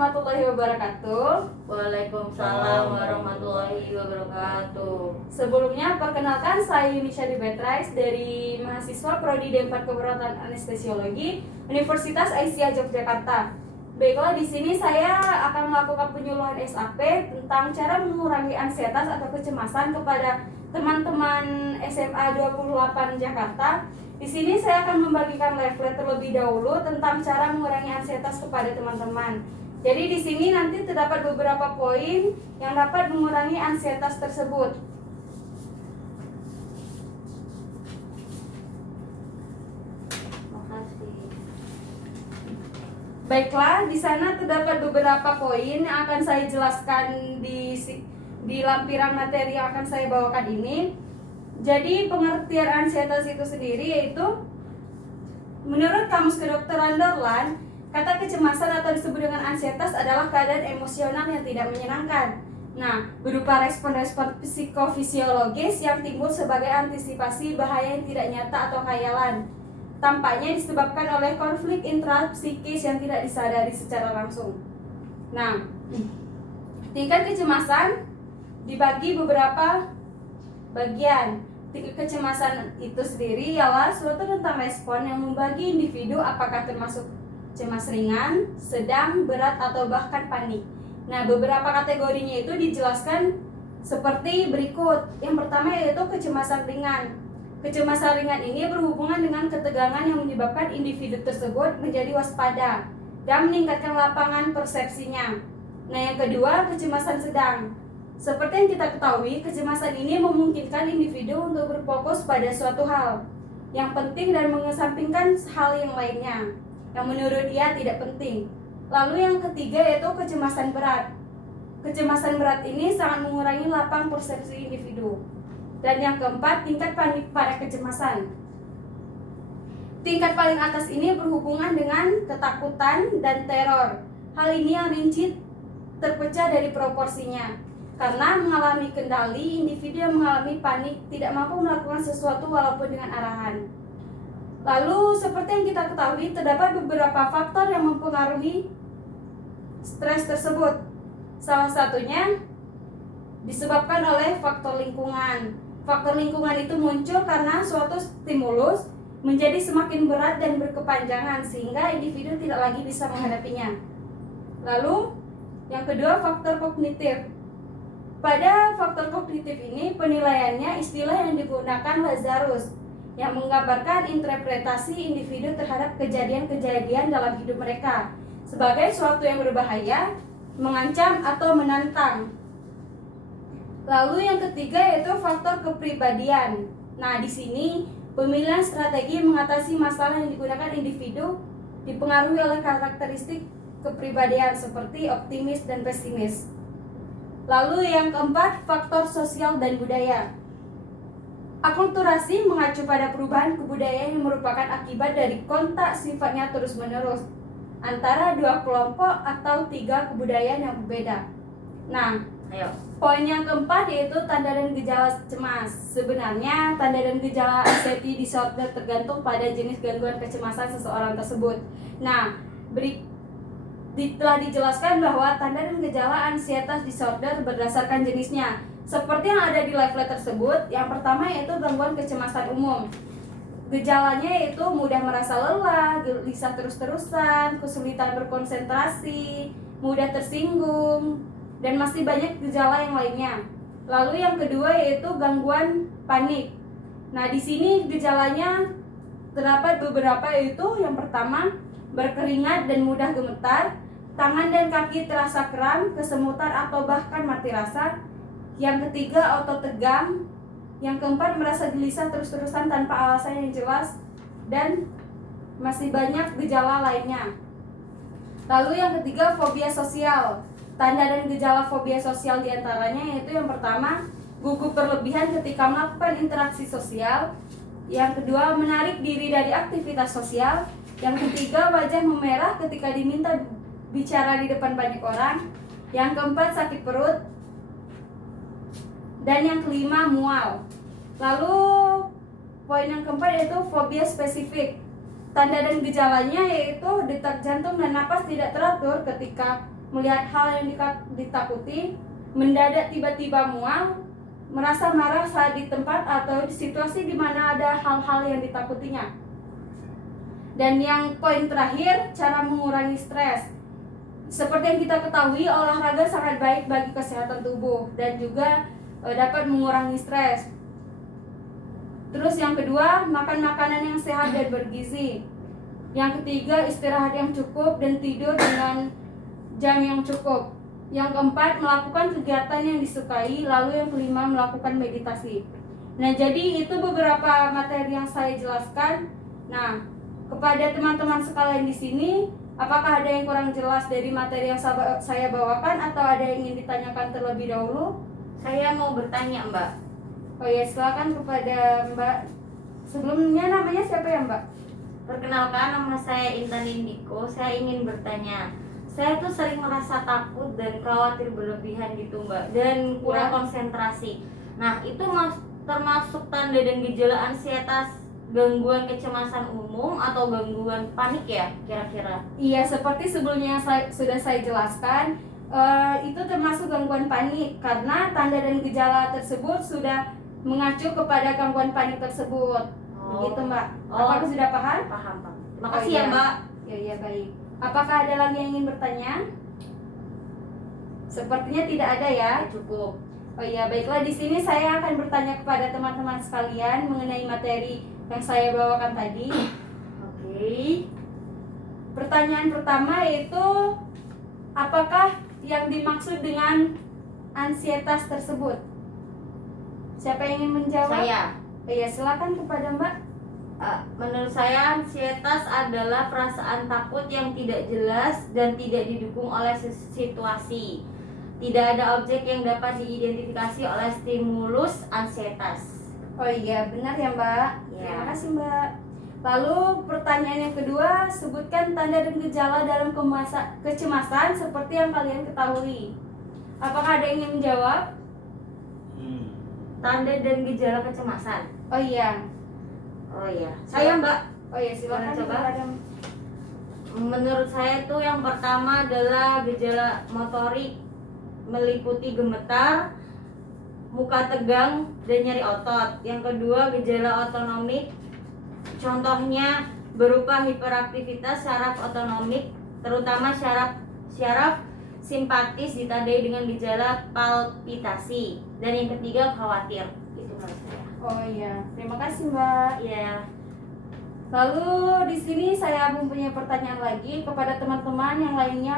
warahmatullahi wabarakatuh. Waalaikumsalam warahmatullahi wabarakatuh. Sebelumnya, perkenalkan saya Yunisha Betrais dari mahasiswa Prodi D4 Keperawatan Anestesiologi Universitas Aisyah Yogyakarta. Baiklah, di sini saya akan melakukan penyuluhan SAP tentang cara mengurangi ansietas atau kecemasan kepada teman-teman SMA 28 Jakarta. Di sini saya akan membagikan leaflet terlebih dahulu tentang cara mengurangi ansietas kepada teman-teman. Jadi di sini nanti terdapat beberapa poin yang dapat mengurangi ansietas tersebut. Makasih. Baiklah, di sana terdapat beberapa poin yang akan saya jelaskan di lampiran materi yang akan saya bawakan ini. Jadi pengertian ansietas itu sendiri yaitu menurut Kamus Kedokteran Dorland, kata kecemasan atau disebut dengan ansietas adalah keadaan emosional yang tidak menyenangkan. Nah, berupa respon-respon psikofisiologis yang timbul sebagai antisipasi bahaya yang tidak nyata atau khayalan. Tampaknya disebabkan oleh konflik intrapsikis yang tidak disadari secara langsung. Nah, tingkat kecemasan dibagi beberapa bagian. Tingkat kecemasan itu sendiri ialah suatu rentang respon yang membagi individu apakah termasuk cemas ringan, sedang, berat, atau bahkan panik. Nah, beberapa kategorinya itu dijelaskan seperti berikut. Yang pertama yaitu kecemasan ringan. Kecemasan ringan ini berhubungan dengan ketegangan yang menyebabkan individu tersebut menjadi waspada dan meningkatkan lapangan persepsinya. Nah, yang kedua, kecemasan sedang. Seperti yang kita ketahui, kecemasan ini memungkinkan individu untuk berfokus pada suatu hal yang penting dan mengesampingkan hal yang lainnya yang menurut dia tidak penting. Lalu yang ketiga yaitu kecemasan berat. Kecemasan berat ini sangat mengurangi lapang persepsi individu. Dan yang keempat, tingkat panik pada kecemasan. Tingkat paling atas ini berhubungan dengan ketakutan dan teror. Hal ini yang rinci terpecah dari proporsinya. Karena mengalami kendali, individu yang mengalami panik tidak mampu melakukan sesuatu walaupun dengan arahan. Lalu seperti yang kita ketahui, terdapat beberapa faktor yang mempengaruhi stres tersebut. Salah satunya disebabkan oleh faktor lingkungan. Faktor lingkungan itu muncul karena suatu stimulus menjadi semakin berat dan berkepanjangan sehingga individu tidak lagi bisa menghadapinya. Lalu yang kedua, faktor kognitif. Pada faktor kognitif ini penilaiannya istilah yang digunakan Lazarus yang menggambarkan interpretasi individu terhadap kejadian-kejadian dalam hidup mereka sebagai suatu yang berbahaya, mengancam atau menantang. Lalu yang ketiga yaitu faktor kepribadian. Nah, di sini pemilihan strategi mengatasi masalah yang digunakan individu dipengaruhi oleh karakteristik kepribadian seperti optimis dan pesimis. Lalu yang keempat, faktor sosial dan budaya. Akulturasi mengacu pada perubahan kebudayaan yang merupakan akibat dari kontak sifatnya terus-menerus antara dua kelompok atau tiga kebudayaan yang berbeda. Nah, poin yang keempat yaitu tanda dan gejala cemas. Sebenarnya tanda dan gejala anxiety disorder tergantung pada jenis gangguan kecemasan seseorang tersebut. Nah, telah dijelaskan bahwa tanda dan gejala ansietas disorder berdasarkan jenisnya. Seperti yang ada di leaflet tersebut, yang pertama yaitu gangguan kecemasan umum. Gejalanya yaitu mudah merasa lelah, gelisah terus-terusan, kesulitan berkonsentrasi, mudah tersinggung, dan masih banyak gejala yang lainnya. Lalu yang kedua yaitu gangguan panik. Nah, di sini gejalanya terdapat beberapa yaitu yang pertama berkeringat dan mudah gemetar, tangan dan kaki terasa kram, kesemutan atau bahkan mati rasa. Yang ketiga otot tegang. Yang keempat merasa gelisah terus-terusan tanpa alasan yang jelas, dan masih banyak gejala lainnya. Lalu yang ketiga fobia sosial. Tanda dan gejala fobia sosial diantaranya yaitu yang pertama gugup berlebihan ketika melakukan interaksi sosial. Yang kedua menarik diri dari aktivitas sosial. Yang ketiga, wajah memerah ketika diminta bicara di depan banyak orang. Yang keempat, sakit perut. Dan yang kelima, mual. Lalu, poin yang keempat yaitu fobia spesifik. Tanda dan gejalanya yaitu detak jantung dan napas tidak teratur ketika melihat hal yang ditakuti, mendadak tiba-tiba mual, merasa marah saat di tempat atau di situasi di mana ada hal-hal yang ditakutinya. Dan yang poin terakhir, cara mengurangi stres. Seperti yang kita ketahui, olahraga sangat baik bagi kesehatan tubuh dan juga dapat mengurangi stres. Terus yang kedua, makan makanan yang sehat dan bergizi. Yang ketiga, istirahat yang cukup dan tidur dengan jam yang cukup. Yang keempat, melakukan kegiatan yang disukai. Lalu yang kelima, melakukan meditasi. Nah, jadi itu beberapa materi yang saya jelaskan. Nah, kepada teman-teman sekalian di sini, apakah ada yang kurang jelas dari materi yang saya bawakan atau ada yang ingin ditanyakan terlebih dahulu? Saya mau bertanya, Mbak. Oh ya, silakan kepada Mbak. Sebelumnya namanya siapa ya, Mbak? Perkenalkan, nama saya Intan Indiko. Saya ingin bertanya. Saya tuh sering merasa takut dan khawatir berlebihan gitu, Mbak, dan kurang Ya. konsentrasi. Nah, itu termasuk tanda dan gejala ansietas, gangguan kecemasan umum atau gangguan panik ya, kira-kira? Iya, seperti sebelumnya sudah saya jelaskan, itu termasuk gangguan panik karena tanda dan gejala tersebut sudah mengacu kepada gangguan panik tersebut. Begitu, Mbak. Apakah sudah paham? Paham, Pak. Terima Oh, kasih iya. ya, Mbak. Ya, baik. Apakah ada lagi yang ingin bertanya? Sepertinya tidak ada ya. Cukup. Oh iya, baiklah, di sini saya akan bertanya kepada teman-teman sekalian mengenai materi yang saya bawakan tadi. Oke. Pertanyaan pertama yaitu, apakah yang dimaksud dengan ansietas tersebut? Siapa yang ingin menjawab? Saya. Iya, silakan kepada Mbak. Menurut saya, ansietas adalah perasaan takut yang tidak jelas dan tidak didukung oleh situasi. Tidak ada objek yang dapat diidentifikasi oleh stimulus ansietas. Oh iya, benar ya Mbak. Ya. Terima kasih Mbak. Lalu pertanyaan yang kedua, sebutkan tanda dan gejala dalam kecemasan seperti yang kalian ketahui. Apakah ada yang ingin menjawab? Tanda dan gejala kecemasan. Oh iya. Oh iya. Saya, Mbak. Oh iya, silakan Boleh coba? kepada. Menurut saya tuh yang pertama adalah gejala motorik, meliputi gemetar, muka tegang, dan nyeri otot. Yang kedua, gejala otonomik, contohnya berupa hiperaktivitas syaraf otonomik, terutama syaraf simpatis ditandai dengan gejala palpitasi. Dan yang ketiga, khawatir. Itu menurut saya. Oh iya, terima kasih Mbak. Iya. Lalu di sini saya mempunyai pertanyaan lagi kepada teman-teman yang lainnya.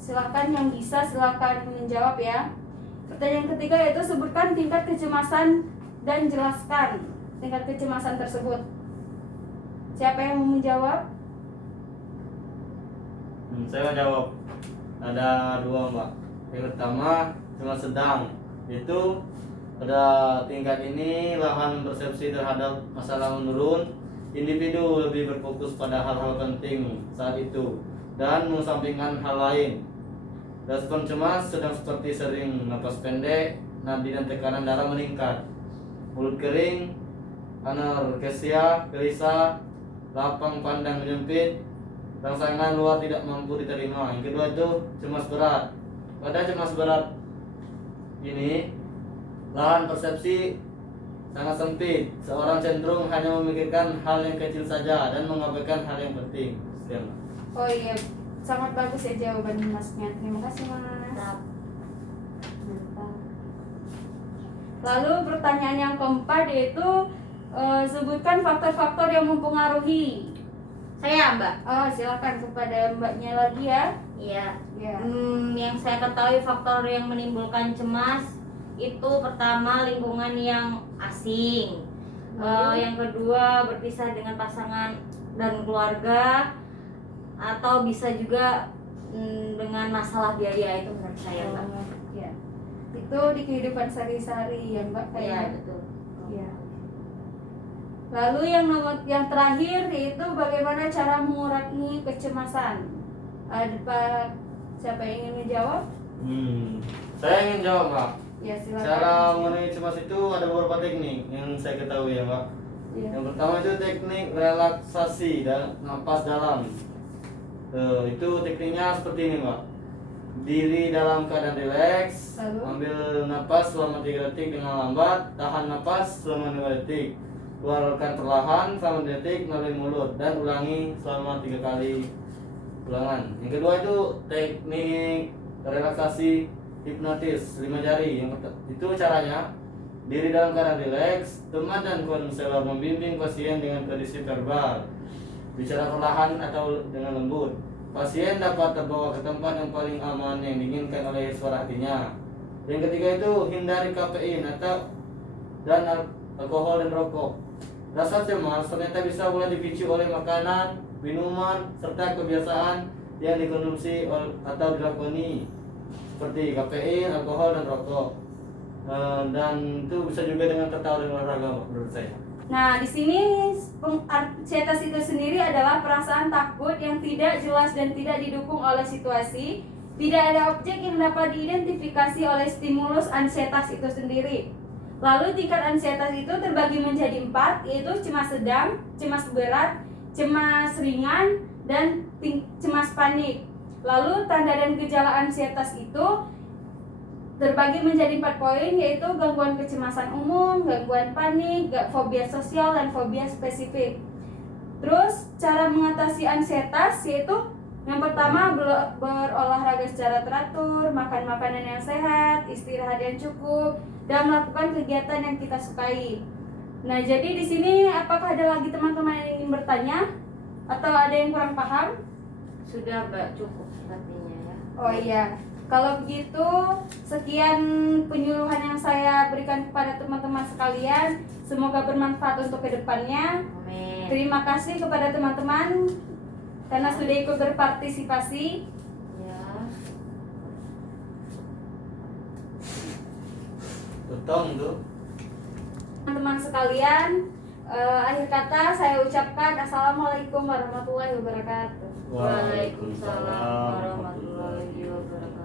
Silakan yang bisa silakan menjawab ya. Pertanyaan ketiga yaitu, sebutkan tingkat kecemasan dan jelaskan tingkat kecemasan tersebut. Siapa yang mau menjawab? Saya menjawab. Ada dua, Mbak. Yang pertama, cemas sedang. Itu pada tingkat ini lahan persepsi terhadap masalah menurun. Individu lebih berfokus pada hal-hal penting saat itu dan mengesampingkan hal lain. Respon cemas sedang seperti sering napas pendek, nadi dan tekanan darah meningkat, mulut kering, anorksia, gelisah, lapang pandang menyempit, rangsangan luar tidak mampu diterima. Yang kedua itu cemas berat. Pada cemas berat ini lahan persepsi sangat sempit. Seorang cenderung hanya memikirkan hal yang kecil saja dan mengabaikan hal yang penting. Sekian. Oh iya, sangat bagus ya jawaban Masnya. Terima kasih Mas. Mantap. Mantap. Lalu pertanyaan yang keempat yaitu, sebutkan faktor-faktor yang mempengaruhi. Saya, Mbak. Oh, silakan kepada Mbaknya lagi ya. Iya. Ya. Yang saya ketahui faktor yang menimbulkan cemas itu pertama lingkungan yang asing. Yang kedua berpisah dengan pasangan dan keluarga, atau bisa juga dengan masalah biaya. Itu menurut saya, Mbak. Ya. Itu di kehidupan sehari-hari ya Mbak Iya, kayaknya. betul. Iya. Lalu yang terakhir yaitu bagaimana cara mengurangi kecemasan. Ada Pak, siapa yang ingin menjawab? Saya ingin jawab, Mbak. Ya silakan. Cara mengurangi cemas itu ada beberapa teknik yang saya ketahui ya, Mbak. Ya. Yang pertama itu teknik relaksasi dan napas dalam. Itu tekniknya seperti ini, Mbak. diri dalam keadaan rileks, Lalu? ambil napas selama 3 detik dengan lambat, tahan napas selama 5 detik, keluarkan perlahan selama 2 detik melalui mulut, dan ulangi selama 3 kali ulangan. Yang kedua itu teknik relaksasi hipnotis 5 jari. Itu caranya, diri dalam keadaan rileks, teman dan konselor membimbing pasien dengan kondisi verbal, bicara perlahan atau dengan lembut. Pasien dapat terbawa ke tempat yang paling aman yang diinginkan oleh suara hatinya. Yang ketiga itu hindari kafein dan alkohol dan rokok. Rasa cemas ternyata bisa mulai dipicu oleh makanan, minuman, serta kebiasaan yang dikonsumsi atau dilakoni seperti kafein, alkohol dan rokok. Dan itu bisa juga dengan tertawa dan olahraga menurut saya. Nah, di sini anxietas itu sendiri adalah perasaan takut yang tidak jelas dan tidak didukung oleh situasi. Tidak ada objek yang dapat diidentifikasi oleh stimulus anxietas itu sendiri. Lalu tingkat anxietas itu terbagi menjadi 4, yaitu cemas sedang, cemas berat, cemas ringan, dan cemas panik. Lalu tanda dan gejala anxietas itu terbagi menjadi 4 poin, yaitu gangguan kecemasan umum, gangguan panik, fobia sosial, dan fobia spesifik. Terus cara mengatasi anxietas yaitu yang pertama berolahraga secara teratur, makan makanan yang sehat, istirahat yang cukup, dan melakukan kegiatan yang kita sukai. Nah, jadi di sini apakah ada lagi teman-teman yang ingin bertanya atau ada yang kurang paham? Sudah Mbak, cukup sepertinya ya. Oh iya. Kalau begitu, sekian penyuluhan yang saya berikan kepada teman-teman sekalian. Semoga bermanfaat untuk kedepannya. Amin. Terima kasih kepada teman-teman karena sudah ikut berpartisipasi. Ya. Betul tuh. Teman-teman sekalian, akhir kata saya ucapkan Assalamualaikum warahmatullahi wabarakatuh. Waalaikumsalam warahmatullahi wabarakatuh.